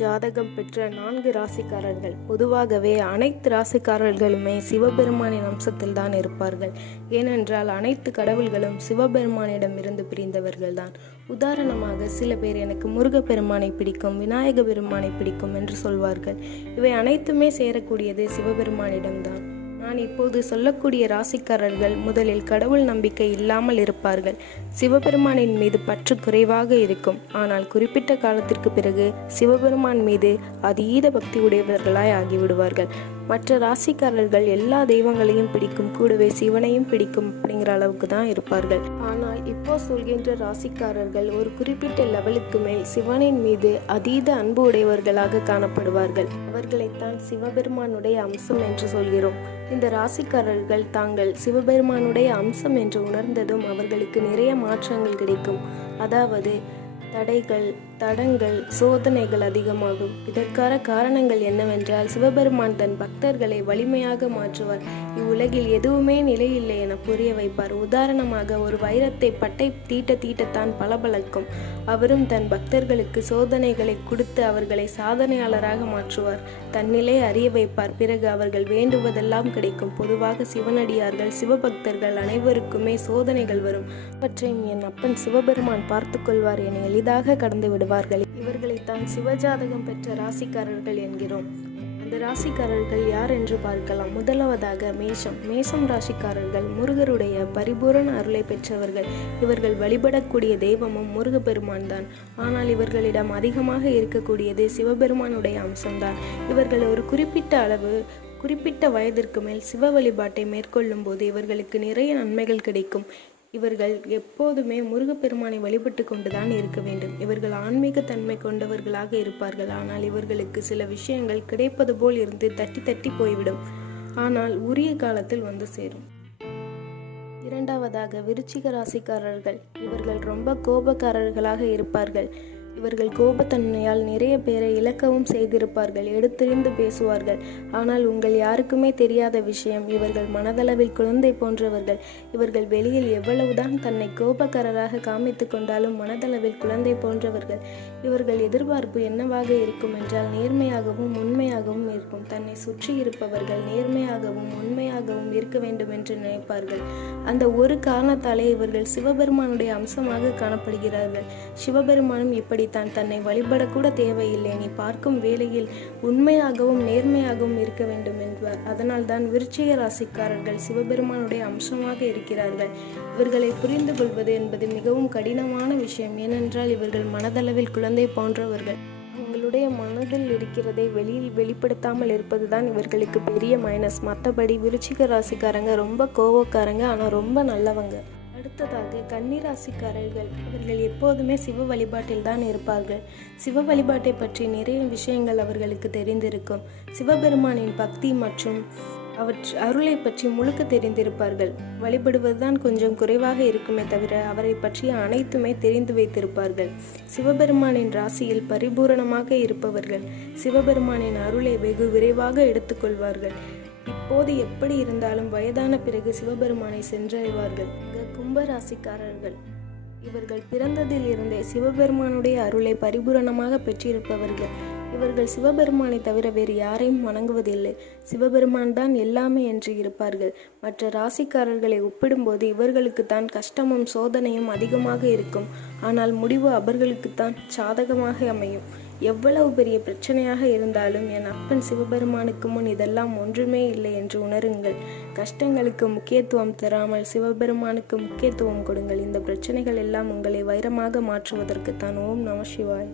ஜாதகம் பெற்ற 4 ராசிக்காரர்கள். பொதுவாகவே அனைத்து ராசிக்காரர்களுமே சிவபெருமானின் அம்சத்தில் தான் இருப்பார்கள். ஏனென்றால் அனைத்து கடவுள்களும் சிவபெருமானிடம் இருந்து பிரிந்தவர்கள்தான். உதாரணமாக சில பேர் எனக்கு முருகப்பெருமானை பிடிக்கும், விநாயக பெருமானை பிடிக்கும் என்று சொல்வார்கள். இவை அனைத்துமே சேரக்கூடியது சிவபெருமானிடம்தான். நான் இப்போது சொல்லக்கூடிய ராசிக்காரர்கள் முதலில் கடவுள் நம்பிக்கை இல்லாமல் இருப்பார்கள். சிவபெருமானின் மீது பற்று குறைவாக இருக்கும். ஆனால் குறிப்பிட்ட காலத்திற்கு பிறகு சிவபெருமான் மீது அதீத பக்தி உடையவர்களாய் ஆகிவிடுவார்கள். மற்ற ராசிக்காரர்கள் எல்லா தெய்வங்களையும் பிடிக்கும், கூடவே சிவனையும் பிடிக்கும் அப்படிங்கிற அளவுக்கு தான் இருப்பார்கள். ஆனால் இப்போ சொல்கின்ற ராசிக்காரர்கள் ஒரு குறிப்பிட்ட லெவலுக்கு மேல் சிவனின் மீது அதீத அன்பு உடையவர்களாக காணப்படுவார்கள். அவர்களைத்தான் சிவபெருமானுடைய அம்சம் என்று சொல்கிறோம். இந்த ராசிக்காரர்கள் தாங்கள் சிவபெருமானுடைய அம்சம் என்று உணர்ந்ததும் அவர்களுக்கு நிறைய மாற்றங்கள் கிடைக்கும். அதாவது தடைகள், தடங்கள், சோதனைகள் அதிகமாகும். இதற்கான காரணங்கள் என்னவென்றால் சிவபெருமான் தன் பக்தர்களை வலிமையாக மாற்றுவார். இவ்வுலகில் எதுவுமே நிலையில்லை என புரிய வைப்பார். உதாரணமாக ஒரு வைரத்தை பட்டை தீட்டத்தான் பளபளக்கும். அவரும் தன் பக்தர்களுக்கு சோதனைகளை கொடுத்து அவர்களை சாதனையாளராக மாற்றுவார். தன்னிலை அறிய வைப்பார். பிறகு அவர்கள் வேண்டுவதெல்லாம் கிடைக்கும். பொதுவாக சிவனடியார்கள், சிவபக்தர்கள் அனைவருக்குமே சோதனைகள் வரும். அவற்றையும் என் அப்பன் சிவபெருமான் பார்த்து கொள்வார் என எளிதாக கடந்து விடுவார்கள். இவர்களைத்தான் சிவஜாதகம் பெற்ற ராசிக்காரர்கள் என்கிறோம். அந்த ராசிக்காரர்கள் யார் என்று பார்க்கலாம். முதலாவதாக மேஷம் ராசிக்காரர்கள் முருகருடைய பரிபூரண அருளை பெற்றவர்கள். இவர்கள் வழிபடக்கூடிய தெய்வமும் முருகப்பெருமான் தான். ஆனால் இவர்களிடம் அதிகமாக இருக்கக்கூடியது சிவபெருமானுடைய அம்சம்தான். இவர்கள் ஒரு குறிப்பிட்ட வயதிற்கு மேல் சிவ வழிபாட்டை மேற்கொள்ளும் போது இவர்களுக்கு நிறைய நன்மைகள் கிடைக்கும். இவர்கள் எப்போதுமே முருகப்பெருமானை வழிபட்டு கொண்டுதான் இருக்க வேண்டும். இவர்கள் ஆன்மீக தன்மை கொண்டவர்களாக இருப்பார்கள். ஆனால் இவர்களுக்கு சில விஷயங்கள் கிடைப்பது போல் இருந்து தட்டி போய்விடும். ஆனால் உரிய காலத்தில் வந்து சேரும். இரண்டாவதாக விருச்சிக ராசிக்காரர்கள். இவர்கள் ரொம்ப கோபக்காரர்களாக இருப்பார்கள். இவர்கள் கோபத்தன்மையால் நிறைய பேரை இழக்கவும் செய்திருப்பார்கள். எடுத்தெறிந்து பேசுவார்கள். ஆனால் உங்கள் யாருக்குமே தெரியாத விஷயம், இவர்கள் மனதளவில் குழந்தை போன்றவர்கள். இவர்கள் வெளியில் எவ்வளவுதான் தன்னை கோபக்காரராக காமித்து கொண்டாலும் மனதளவில் குழந்தை போன்றவர்கள். இவர்கள் எதிர்பார்ப்பு என்னவாக இருக்கும் என்றால் நேர்மையாகவும் உண்மையாகவும் இருக்கும். தன்னை சுற்றி இருப்பவர்கள் நேர்மையாகவும் உண்மையாகவும் இருக்க வேண்டும் என்று நினைப்பார்கள். அந்த ஒரு காரணத்தாலே இவர்கள் சிவபெருமானுடைய அம்சமாக காணப்படுகிறார்கள். சிவபெருமானும் இப்படி தன்னை வழிபடக்கூட தேவையில்லை, நீ பார்க்கும் வேளையில் உண்மையாகவும் நேர்மையாகவும் இருக்க வேண்டும் என்பார். அதனால் தான் விருச்சிக ராசிக்காரர்கள் சிவபெருமானுடைய அம்சமாக இருக்கிறார்கள். இவர்களை புரிந்து கொள்வது என்பது மிகவும் கடினமான விஷயம். ஏனென்றால் இவர்கள் மனதளவில் குழந்தை போன்றவர்கள். அவங்களுடைய மனதில் இருக்கிறதை வெளியில் வெளிப்படுத்தாமல் இருப்பதுதான் இவர்களுக்கு பெரிய மைனஸ். மற்றபடி விருச்சிக ராசிக்காரங்க ரொம்ப கோபக்காரங்க, ஆனால் ரொம்ப நல்லவங்க. அடுத்ததாக கன்னிராசிக்காரர்கள். அவர்கள் எப்போதுமே சிவ வழிபாட்டில் தான் இருப்பார்கள். சிவ வழிபாட்டை பற்றி நிறைய விஷயங்கள் அவர்களுக்கு தெரிந்திருக்கும். சிவபெருமானின் பக்தி மற்றும் அருளை பற்றி முழுக்க தெரிந்திருப்பார்கள். வழிபடுவதுதான் கொஞ்சம் குறைவாக இருக்குமே தவிர அவரை பற்றிய அனைத்துமே தெரிந்து வைத்திருப்பார்கள். சிவபெருமானின் ராசியில் பரிபூரணமாக இருப்பவர்கள் சிவபெருமானின் அருளை வெகு விரைவாக எடுத்துக்கொள்வார்கள். இப்போது எப்படி இருந்தாலும் வயதான பிறகு சிவபெருமானை சென்றடைவார்கள். கும்பராசிக்காரர்கள். இவர்கள் பிறந்ததில் இருந்தே சிவபெருமானுடைய அருளை பரிபூரணமாக பெற்றிருப்பவர்கள். இவர்கள் சிவபெருமானை தவிர வேறு யாரையும் வணங்குவதில்லை. சிவபெருமான் தான் எல்லாமே என்று இருப்பார்கள். மற்ற ராசிக்காரர்களை ஒப்பிடும்போது இவர்களுக்குத்தான் கஷ்டமும் சோதனையும் அதிகமாக இருக்கும். ஆனால் முடிவு அவர்களுக்குத்தான் சாதகமாக அமையும். எவ்வளவு பெரிய பிரச்சனையாக இருந்தாலும் என் அப்பன் சிவபெருமானுக்கு முன் இதெல்லாம் ஒன்றுமே இல்லை என்று உணருங்கள். கஷ்டங்களுக்கு முக்கியத்துவம் தராமல் சிவபெருமானுக்கு முக்கியத்துவம் கொடுங்கள். இந்த பிரச்சனைகள் எல்லாம் உங்களை வைரமாக மாற்றுவதற்குத்தான். ஓம் நம சிவாய்.